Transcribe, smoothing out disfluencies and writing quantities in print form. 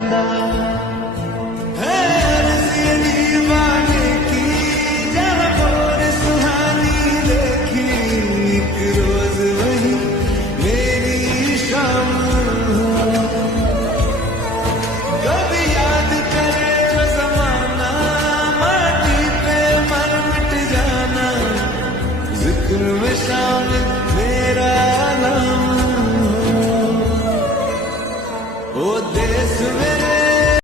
है अर्ज़ी दीवाने की, जब और सुहानी देखी, एक रोज वही मेरी शाम हो। कभी याद करे जो ज़माना, माटी पे मर मिट जाना, जिक्र में शामिल मेरा नाम